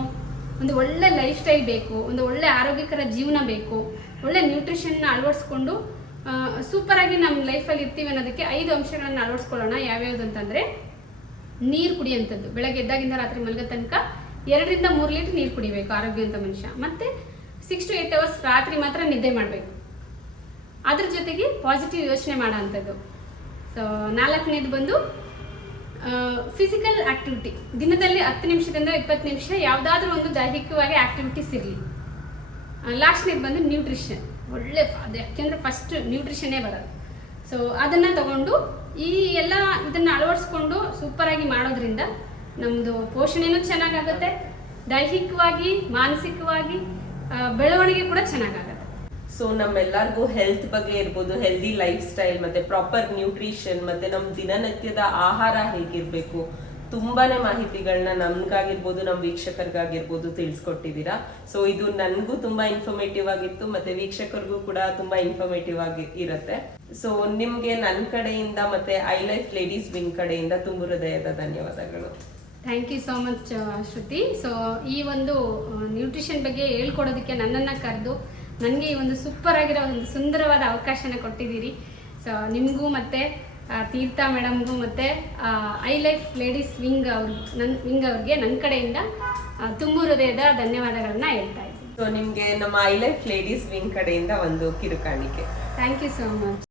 ಒಂದು ಒಳ್ಳೆ ಲೈಫ್ ಸ್ಟೈಲ್ ಬೇಕು, ಒಂದು ಒಳ್ಳೆ ಆರೋಗ್ಯಕರ ಜೀವನ ಬೇಕು, ಒಳ್ಳೆ ನ್ಯೂಟ್ರಿಷನ್ನ ಅಳವಡಿಸ್ಕೊಂಡು ಸೂಪರಾಗಿ ನಮ್ಮ ಲೈಫಲ್ಲಿ ಇರ್ತೀವಿ ಅನ್ನೋದಕ್ಕೆ 5 ಅಂಶಗಳನ್ನು ಅಳವಡಿಸ್ಕೊಳ್ಳೋಣ. ಯಾವ್ಯಾವುದು ಅಂತಂದರೆ, ನೀರು ಕುಡಿಯೋಂಥದ್ದು. ಬೆಳಗ್ಗೆ ಎದ್ದಾಗಿಂದ ರಾತ್ರಿ ಮಲಗೋ ತನಕ 2 ರಿಂದ 3 ಲೀಟರ್ ನೀರು ಕುಡಿಬೇಕು ಆರೋಗ್ಯವಂತ ಮನುಷ್ಯ. ಮತ್ತು 6 to 8 hours ರಾತ್ರಿ ಮಾತ್ರ ನಿದ್ದೆ ಮಾಡಬೇಕು. ಅದ್ರ ಜೊತೆಗೆ ಪಾಸಿಟಿವ್ ಯೋಚನೆ ಮಾಡೋ ಅಂಥದ್ದು. ಸೊ 4ನೇದು ಬಂದು ಫಿಸಿಕಲ್ ಆಕ್ಟಿವಿಟಿ. ದಿನದಲ್ಲಿ 10 ನಿಮಿಷದಿಂದ 20 ನಿಮಿಷ ಯಾವುದಾದ್ರೂ ಒಂದು ದೈಹಿಕವಾಗಿ ಆಕ್ಟಿವಿಟೀಸ್ ಇರಲಿ. ಲಾಸ್ಟ್ನೇದು ಬಂದು ನ್ಯೂಟ್ರಿಷನ್. ಒಳ್ಳೆ ಅದು ಯಾಕೆಂದರೆ ಫಸ್ಟ್ ನ್ಯೂಟ್ರಿಷನ್ನೇ ಬರೋದು. ಸೊ ಅದನ್ನು ತಗೊಂಡು ಈ ಎಲ್ಲ ಇದನ್ನು ಅಳವಡಿಸ್ಕೊಂಡು ಸೂಪರಾಗಿ ಮಾಡೋದ್ರಿಂದ ನಮ್ಮದು ಪೋಷಣೆನೂ ಚೆನ್ನಾಗಾಗುತ್ತೆ, ದೈಹಿಕವಾಗಿ ಮಾನಸಿಕವಾಗಿ ಬೆಳವಣಿಗೆ ಕೂಡ ಚೆನ್ನಾಗಾಗುತ್ತೆ. ಸೊ ನಮ್ಮೆಲ್ಲರಿಗೂ ಹೆಲ್ತ್ ಬಗ್ಗೆ ಇರ್ಬೋದು, ಹೆಲ್ದಿ ಲೈಫ್ ಸ್ಟೈಲ್ ಮತ್ತೆ ಪ್ರಾಪರ್ ನ್ಯೂಟ್ರಿಷನ್ ಮತ್ತೆ ನಮ್ಮ ದಿನನಿತ್ಯದ ಆಹಾರ ಹೇಗಿರ್ಬೇಕು, ತುಂಬಾನೇ ಮಾಹಿತಿಗಳನ್ನ ನಮ್ಗಾಗಿರ್ಬೋದು ನಮ್ಮ ವೀಕ್ಷಕರಿಗಾಗಿರ್ಬೋದು ತಿಳಿಸ್ಕೊಟ್ಟಿದ್ದೀರಾ. ಸೊ ಇದು ನನಗೂ ತುಂಬಾ ಇನ್ಫಾರ್ಮೇಟಿವ್ ಆಗಿತ್ತು, ಮತ್ತೆ ವೀಕ್ಷಕರಿಗೂ ಕೂಡ ತುಂಬಾ ಇನ್ಫಾರ್ಮೇಟಿವ್ ಆಗಿ ಇರುತ್ತೆ. ಸೊ ನಿಮ್ಗೆ ನನ್ನ ಕಡೆಯಿಂದ ಮತ್ತೆ ಐ ಲೈಫ್ ಲೇಡೀಸ್ ವಿಂಗ್ ಕಡೆಯಿಂದ ತುಂಬ ಹೃದಯದ ಧನ್ಯವಾದಗಳು. Thank you so much Shruti. So ಈ ಒಂದು ನ್ಯೂಟ್ರಿಷನ್ ಬಗ್ಗೆ ಹೇಳ್ಕೊಡೋದಕ್ಕೆ ನನ್ನನ್ನು ಕರೆದು ನನಗೆ ಈ ಒಂದು ಸೂಪರ್ ಆಗಿರೋ ಒಂದು ಸುಂದರವಾದ ಅವಕಾಶನ ಕೊಟ್ಟಿದ್ದೀರಿ. ಸೊ ನಿಮಗೂ ಮತ್ತು ತೀರ್ಥಾ ಮೇಡಮ್ಗೂ ಮತ್ತು ಐ ಲೈಫ್ ಲೇಡೀಸ್ ವಿಂಗ್ ಅವ್ರಿಗೆ ನನ್ನ ಕಡೆಯಿಂದ ತುಂಬ ಹೃದಯದ ಧನ್ಯವಾದಗಳನ್ನ ಹೇಳ್ತಾ ಇದ್ದೀನಿ. ಸೊ ನಿಮಗೆ ನಮ್ಮ ಐ ಲೈಫ್ ಲೇಡೀಸ್ ವಿಂಗ್ ಕಡೆಯಿಂದ ಒಂದು ಕಿರುಕಾಣಿಕೆ. Thank you so much.